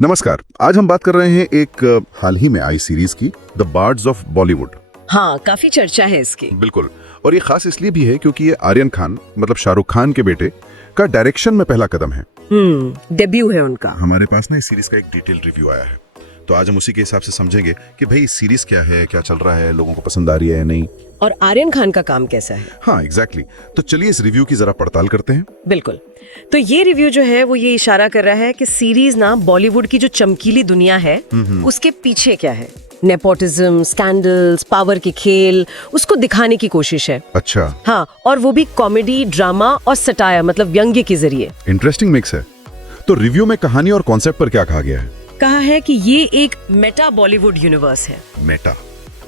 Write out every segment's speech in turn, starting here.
नमस्कार। आज हम बात कर रहे हैं एक हाल ही में आई सीरीज की, द बार्ड्स ऑफ बॉलीवुड। हाँ, काफी चर्चा है इसकी। बिल्कुल, और ये खास इसलिए भी है क्योंकि ये आर्यन खान मतलब शाहरुख खान के बेटे का डायरेक्शन में पहला कदम है। डेब्यू है उनका। हमारे पास ना इस सीरीज का एक डिटेल रिव्यू आया है, तो आज हम उसी के हिसाब से समझेंगे कि भाई सीरीज क्या है, क्या चल रहा है, लोगों को पसंद आ रही है या नहीं, और आर्यन खान का काम कैसा है। हाँ एग्जैक्टली। तो चलिए इस रिव्यू की जरा पड़ताल करते हैं। बिल्कुल। तो ये रिव्यू जो है वो ये इशारा कर रहा है कि सीरीज ना बॉलीवुड की जो चमकीली दुनिया है उसके पीछे क्या है, नेपोटिज्म, स्कैंडल्स, पावर के खेल, उसको दिखाने की कोशिश है। अच्छा, हाँ, और वो भी कॉमेडी, ड्रामा और सटायर मतलब व्यंग्य के जरिए। इंटरेस्टिंग मिक्स है। तो रिव्यू में कहानी और कॉन्सेप्ट पर क्या कहा गया है? कहा है कि ये एक मेटा बॉलीवुड यूनिवर्स है। मेटा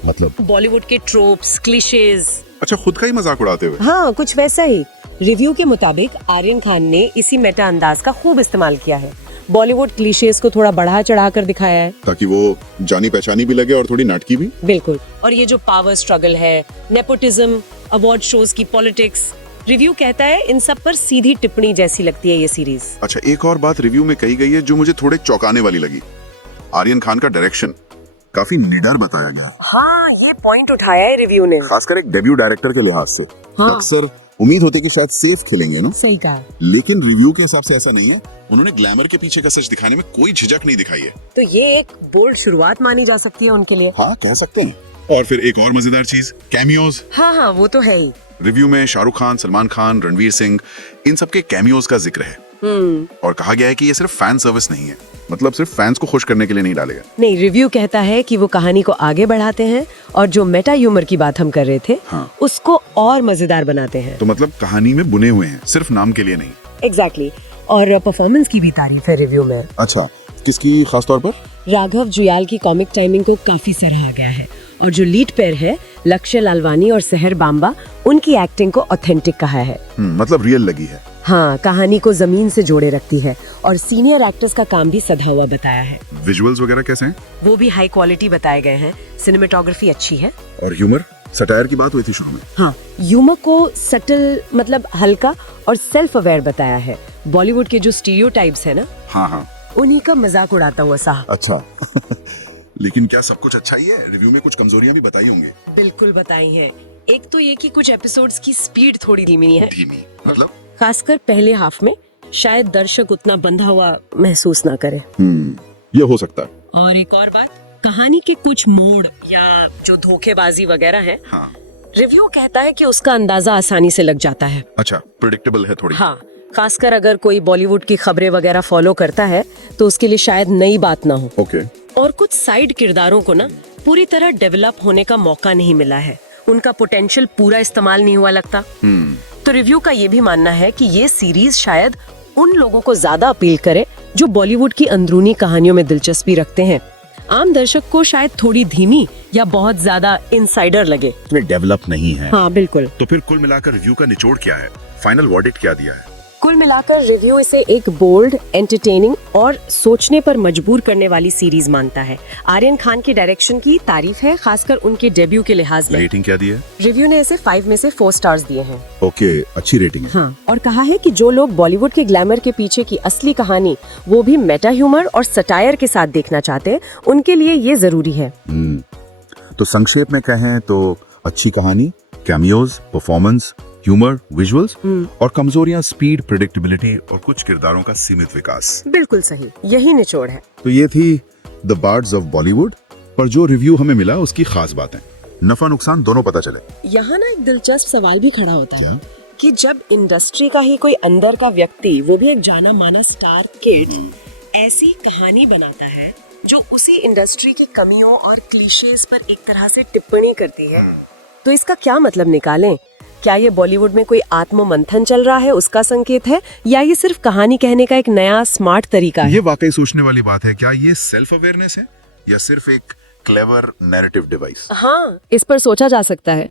मतलब बॉलीवुड के ट्रोप्स, क्लिशेज। अच्छा, खुद का ही मजाक उड़ाते हुए। हाँ, कुछ वैसा ही। रिव्यू के मुताबिक आर्यन खान ने इसी मेटा अंदाज का खूब इस्तेमाल किया है। बॉलीवुड क्लीशेज को थोड़ा बढ़ा चढ़ा कर दिखाया है, ताकि वो जानी पहचानी भी लगे और थोड़ी नाटकी भी। बिल्कुल। और ये जो पावर स्ट्रगल है, नेपोटिज्म, अवार्ड शोज की पॉलिटिक्स, रिव्यू कहता है इन सब पर सीधी टिप्पणी जैसी लगती है ये सीरीज। अच्छा, एक और बात रिव्यू में कही गई है जो मुझे थोड़े चौंकाने वाली लगी। आर्यन खान का डायरेक्शन काफी निडर बताया गया। हाँ, ये पॉइंट उठाया है रिव्यू ने। खासकर एक डेब्यू डायरेक्टर के लिहाज से। हाँ। अक्सर उम्मीद होती है कि शायद सेफ खेलेंगे ना। सही कहा। लेकिन रिव्यू के हिसाब से ऐसा नहीं है। उन्होंने ग्लैमर के पीछे का सच दिखाने में कोई झिझक नहीं दिखाई है। तो ये एक बोल्ड शुरुआत मानी जा सकती है उनके लिए। हाँ, कह सकते हैं। और फिर एक और मजेदार चीज, कैमियोज। हाँ, वो तो है ही। रिव्यू में शाहरुख खान, सलमान खान, रणवीर सिंह, इन सबके कैमियोज का जिक्र है। और कहा गया है कि ये सिर्फ फैन सर्विस नहीं है, मतलब सिर्फ फैंस को खुश करने के लिए नहीं डालेगा। नहीं, रिव्यू कहता है कि वो कहानी को आगे बढ़ाते हैं और जो मेटा ह्यूमर की बात हम कर रहे थे, हाँ। उसको और मजेदार बनाते हैं। तो मतलब कहानी में बुने हुए हैं, सिर्फ नाम के लिए नहीं। एग्जैक्टली। और परफॉर्मेंस की भी तारीफ है रिव्यू में। अच्छा, किसकी खास तौर पर? राघव जुयाल की कॉमिक टाइमिंग को काफी सराहा गया है, और जो लीड पेयर है लक्ष्य लालवानी और सहर बाम्बा, उनकी एक्टिंग को ऑथेंटिक कहा है। मतलब रियल लगी है। हाँ, कहानी को जमीन से जोड़े रखती है, और सीनियर एक्टर्स का काम भी सधा हुआ बताया है। विजुअल्स वगैरह कैसे हैं? वो भी हाई क्वालिटी बताए गए हैं, सिनेमेटोग्राफी अच्छी है। और ह्यूमर, सटायर की बात हुई थी शुरू में। हाँ, ह्यूमर को सटल मतलब हल्का और सेल्फ अवेयर बताया है। बॉलीवुड के जो स्टीरियोटाइप्स है ना, हाँ, उन्हीं का मजाक उड़ाता हुआ सा। अच्छा। लेकिन क्या सब कुछ अच्छा ही है? रिव्यू में कुछ कमजोरियां भी बताई होंगी। बिल्कुल बताई हैं। एक तो ये कि कुछ एपिसोड्स की स्पीड थोड़ी धीमी है, धीमी मतलब? खासकर पहले हाफ में शायद दर्शक उतना बंधा हुआ महसूस ना करे। ये हो सकता है। और एक और बात, कहानी के कुछ मोड़ या जो धोखेबाजी वगैरह है, हाँ। रिव्यू कहता है कि उसका अंदाजा आसानी से लग जाता है। अच्छा, प्रेडिक्टेबल है थोड़ी। हाँ, खासकर अगर कोई बॉलीवुड की खबरें वगैरह फॉलो करता है तो उसके लिए शायद नई बात ना हो। ओके। और कुछ साइड किरदारों को ना पूरी तरह डेवलप होने का मौका नहीं मिला है, उनका पोटेंशियल पूरा इस्तेमाल नहीं हुआ लगता। तो रिव्यू का ये भी मानना है कि ये सीरीज शायद उन लोगों को ज्यादा अपील करे जो बॉलीवुड की अंदरूनी कहानियों में दिलचस्पी रखते हैं। आम दर्शक को शायद थोड़ी धीमी या बहुत ज्यादा इनसाइडर लगे, डेवलप नहीं है। हाँ बिल्कुल। तो फिर कुल मिलाकर रिव्यू का निचोड़ क्या है? फाइनल वर्डिक्ट क्या दिया है? कुल मिलाकर रिव्यू इसे एक बोल्ड, एंटरटेनिंग और सोचने पर मजबूर करने वाली सीरीज मानता है। आर्यन खान की डायरेक्शन की तारीफ है, खासकर उनके डेब्यू के लिहाज में। रेटिंग क्या दी है? रिव्यू ने इसे 5 में से 4 स्टार्स दिए हैं। ओके, अच्छी रेटिंग है। हाँ, और कहा है कि जो लोग बॉलीवुड के ग्लैमर के पीछे की असली कहानी, वो भी मेटा ह्यूमर और सटायर के साथ देखना चाहते हैं, उनके लिए ये जरूरी है। तो संक्षेप में कहें तो अच्छी कहानी, कैमियोज, परफॉर्मेंस, ह्यूमर, विजुअल्स, और कमजोरियां स्पीड, प्रेडिक्टेबिलिटी और कुछ किरदारों का सीमित विकास। बिल्कुल सही, यही निचोड़ है। तो ये थी द बार्ड्स ऑफ बॉलीवुड, पर जो रिव्यू हमें मिला उसकी खास बातें, नफा नुकसान दोनों पता चले। यहाँ ना एक दिलचस्प सवाल भी खड़ा होता क्या? है कि जब इंडस्ट्री का ही कोई अंदर का व्यक्ति, वो भी एक जाना माना स्टार किड, ऐसी कहानी बनाता है जो उसी इंडस्ट्री की कमियों और क्लीशेज पर एक तरह से टिप्पणी करती है, तो इसका क्या मतलब निकालें? क्या ये बॉलीवुड में कोई आत्म मंथन चल रहा है, उसका संकेत है, या ये सिर्फ कहानी कहने का एक नया स्मार्ट तरीका है? ये वाकई सोचने वाली बात है। क्या ये सेल्फ अवेयरनेस है या सिर्फ एक क्लेवर नैरेटिव डिवाइस? हाँ, इस पर सोचा जा सकता है।